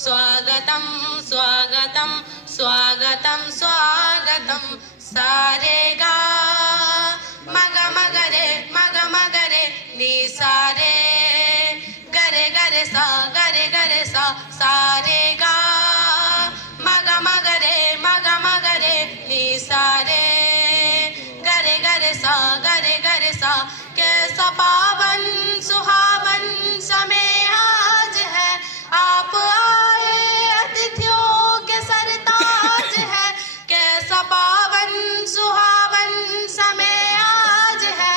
स्वागतम स्वागतम स्वागतम स्वागतम सारे गा मग मगरे नी सारे गरे गरे सा सारे गा मग मगरे नी सारे गरे गरे सा कैसा पावन सुहावन समय आज है आप आए अतिथियों के सरताज है कैसा पावन सुहावन समय आज है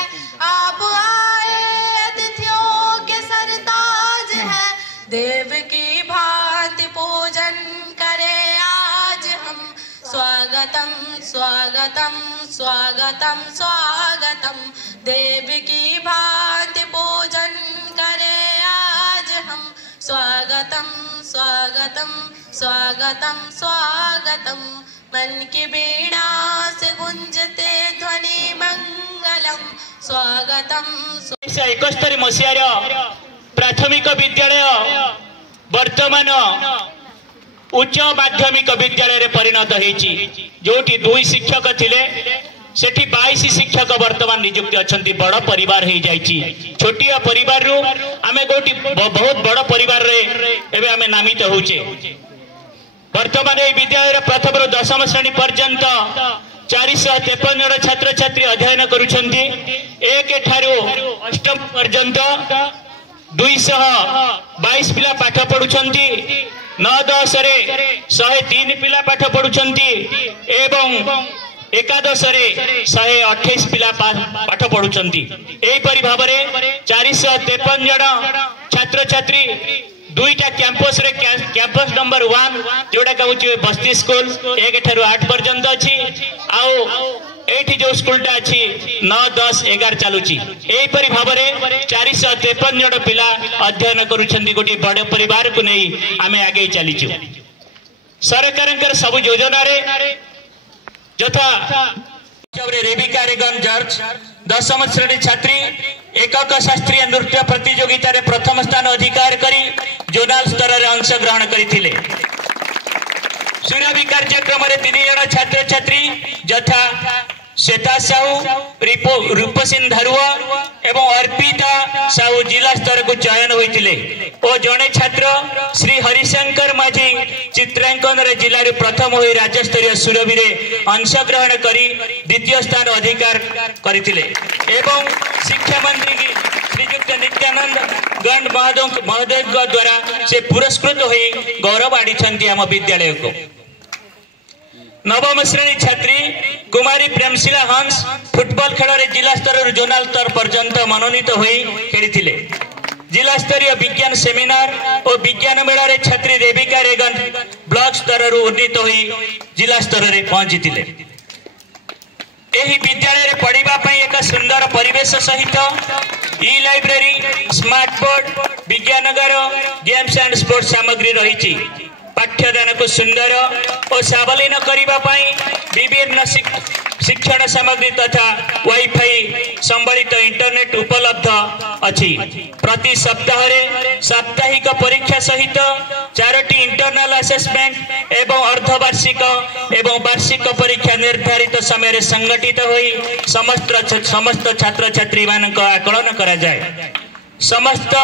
आप आए अतिथियों के सरताज है देव की भांति पूजन करे आज हम स्वागतम स्वागतम स्वागतम स्वागतम देव की भांति पूजन करे आज हम स्वागतम स्वागतम स्वागतम स्वागतम मन की बीड़ा से गुंजते ध्वनि मंगलम स्वागतम 1971 मसीहार प्राथमिक विद्यालय वर्तमान उच्च माध्यमिक विद्यालय रे परिणत होईची जोटी 2 शिक्षक थिले सेठी 22 शिक्षक वर्तमान नियुक्त अछंती बड़ परिवार हो जाइची छोटिया परिवार रु आमे गोटी बहुत बड़ परिवार रे एबे आमे नामित होचे वर्तमान ए विद्यालय रे प्रथम रु 10वीं श्रेणी पर्यंत 453 जन छात्र छात्री अध्ययन करूछंती एक ठारू 8वीं पर्यंत 222 पिला पाठ पढुछंती 9-10 रे 103 पिला पाठ पढुछंती एवं एकादश 128 पिला पाठ पढ़ुंट यहीपरि भाव में 453 जन छात्र छात्री 2टा कैंपस रे कैंपस नंबर 1 जोड़ा कहूँ बस्ती स्कूल 1 ठारू 8 पर्यंत अच्छी आउ एठी जो स्कूलटा अच्छी 9, 10, 11 चलुची यहीपरि भाव में 453 जन पिला अध्ययन करुछंती गोटे बड़ परिवार को नहीं आमे आगे चलीचु सरकार सब योजना रे यथा रेबिका रेगन जॉर्ज 10वीं श्रेणी छात्री एकक शास्त्रीय नृत्य प्रतियोगिता रे प्रथम स्थान अधिकार करी जोनाल स्तर रे अंश ग्रहण करथिले सुरभि कार्यक्रम रे 3 जन छात्र छात्री यथा श्वेता साहू रूपसिन धारुआ एवं अर्पिता साहू जिला स्तर को चयन होइतिले और जड़े छात्र श्री हरिशंकर माझी चित्रांकन रे जिला रे प्रथम होई राज्य स्तरीय सुरभि रे अंश ग्रहण करी द्वितीय स्थान अधिकार करथिले एवं शिक्षा मंत्री श्रीयुक्त नित्यानंद गंड महोदय द्वारा से पुरस्कृत होई गौरव आड़ी आम विद्यालय को 9वीं श्रेणी छात्री कुमारी प्रेमशिला हंस फुटबॉल खेल रे जिला स्तर जोनाल स्तर पर्यंत मनोनीत होई खेलिथिले जिला स्तरीय विज्ञान सेमिनार और विज्ञान मेला रे छात्री रेबिका रेगन ब्लॉक स्तर उन्नीत होई जिला स्तर रे पहुंचीथिले एही विद्यालय रे पढ़िबा पई एक सुंदर परिवेश सहित ई लाइब्रेरी स्मार्ट बोर्ड विज्ञानगर गेम्स एंड स्पोर्ट्स सामग्री रही पाठ्यदान को सुंदर और सावलीन करने विभिन्न शिक्षण सामग्री तथा वाईफाई संबलित इंटरनेट उपलब्ध अच्छी प्रति सप्ताह साप्ताहिक परीक्षा सहित 4टी इंटरनल असेसमेंट एवं अर्धवार्षिक एवं वार्षिक परीक्षा निर्धारित समय संगठित होई समस्त छात्र छात्री मानक आकलन करा जाए समस्त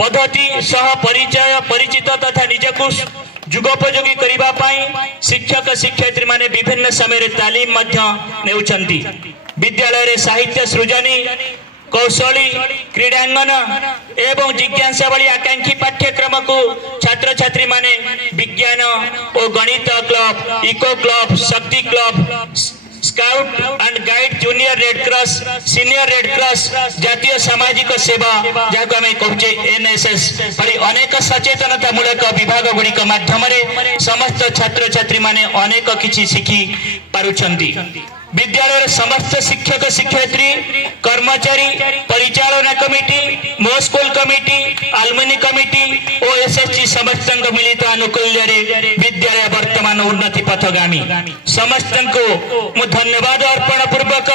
पद्धति सह परिचय परिचित तथा निजक जुगोपयोगी करिबा पाई शिक्षक शिक्षयित्री माने विभिन्न समय तालीम नेउछंती विद्यालय रे साहित्य सृजनी कौशली क्रीडांगन एवं जिज्ञासा भली आकांक्षी पाठ्यक्रम को छात्र छात्री माने विज्ञान और गणित क्लब इको क्लब शक्ति club scout and guide junior red cross senior red cross जातीय सामाजिक सेवा जहाँ आम कहे एनएसएस भली अनेक सचेतनता मूलक विभाग गुड़िक माध्यम समस्त छात्र छात्री माने अनेक किछि शिखी पारुछंती। विद्यालय समस्त शिक्षक शिक्षयित्री कर्मचारी परिचालना कमिटी मो स्कूल कमिटी आलुमिनी कमिटी और एसएससी समस्त मिलित आनुकूल्य विद्यालय वर्तमान उन्नति पथगामी समस्त को मु धन्यवाद अर्पण पूर्वक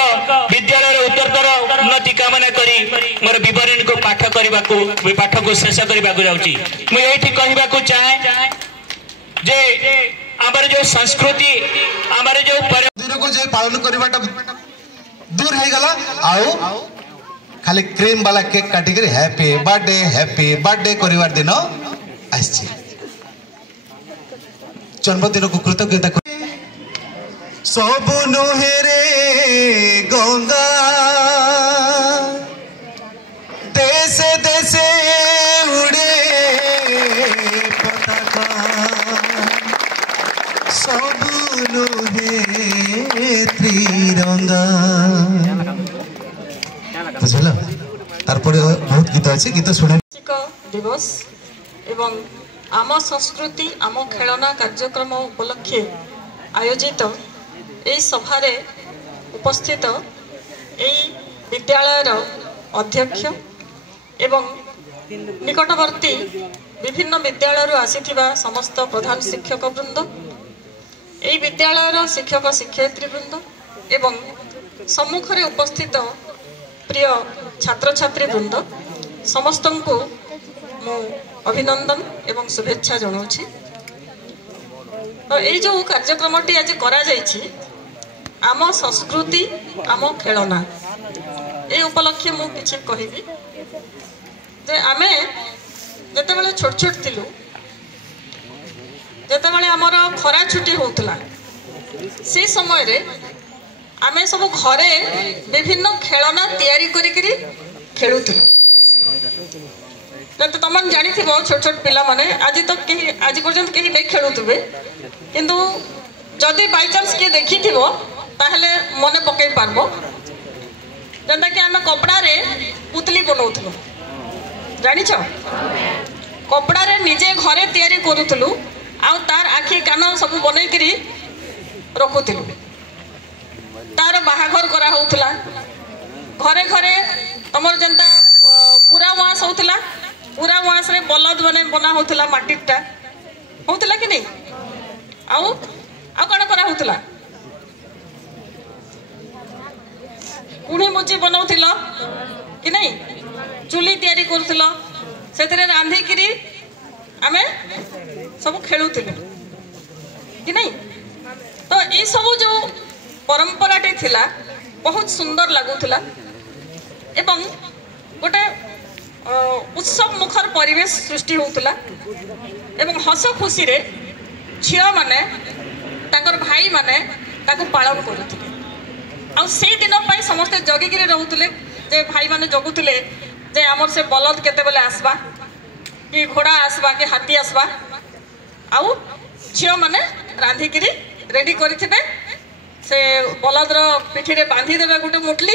विद्यालय उत्तरतर उन्नति कामना करी मोर विवरण को पाठ को शेष करने जाऊँगी मुझे कहवा चाहे जे आमर जो संस्कृति आमर जो दिन को जे पालन करवाटा दूर है गला आउ खाली क्रीम वाला केक काटी कर हैप्पी बर्थडे करिवार दिन आछि जन्मदिन को कृतज्ञता सब नोहेरे गंगा देशे देशे उड़े पताका सब नोहे त्रिरंगा बुझल तारपरे बहुत गीत अछि गीत सुने दिवस एवं आम संस्कृति आम खेलना कार्यक्रम उपलक्षे आयोजित यही सभारे उपस्थित यही विद्यालयर अध्यक्ष एवं निकटवर्ती विभिन्न विद्यालय आसीथिबा समस्त प्रधान शिक्षक वृंद यही विद्यालयर शिक्षक शिक्षयित्री वृंद एवं सम्मुखरे उपस्थित प्रिय छात्र छात्री वृंद समस्त को मु अभिनंदन एवं शुभेच्छा जनाऊँगी। तो ये जो कार्यक्रमटी आज करा जायछि आम संस्कृति आम खेलना ये उपलक्षे मु किछि कहिबी जे आमे जते बेले छोट छोट थिलु जते बेले हमर खरा छुट्टी होतला से समय रे आमे सब घरे विभिन्न खेलना तैयारी करिकरी खेलुथिलु तो तुम जानी छोट छोट पिला माने आज तो आज पर्यंत कहीं नहीं खेलुवे किंतु जदि बाई चांस किए देखी ताहले मन पकई पारबो जेंता कि आम कपड़ा रे पुतली बनाऊलु जानिछ कपड़ा रे निजे घरे तैयारी करूलु आउ तार आखि कान सब बनई करी रखुलु तार बाहाघर करा होउतला घरे घरे तमर जेंता पूरा वास होउतला पूरा वास रे बलद बना होउतला माटीटा होउतला कि नहीं आउ कौन करा होउतला कुणी मुची बनाउथिल कि नहीं चुली तैयारी करूथिल सेतरे रांधी किरी आमे सब खेलुथिल कि नहीं तो ये सब जो परंपराटी थिला बहुत सुंदर लागुथिला एवं गोटे उत्सव मुखर परिवेश सृष्टि होउतला एवं हस खुशी रे झियो माने ताकर भाई माने ताको पालन करूथिले आ से दिन पाई समस्त जगिगिरी रहउथिले जे भाई माने जगुथिले जे हमर से बलद केते बेले आसबा कि घोड़ा आसबा कि हाथी आसबा आउ झियो माने रांधी किरी रेडी करिथिबे से बलद रो पिठी रे बांधी देबे गुटे मुटली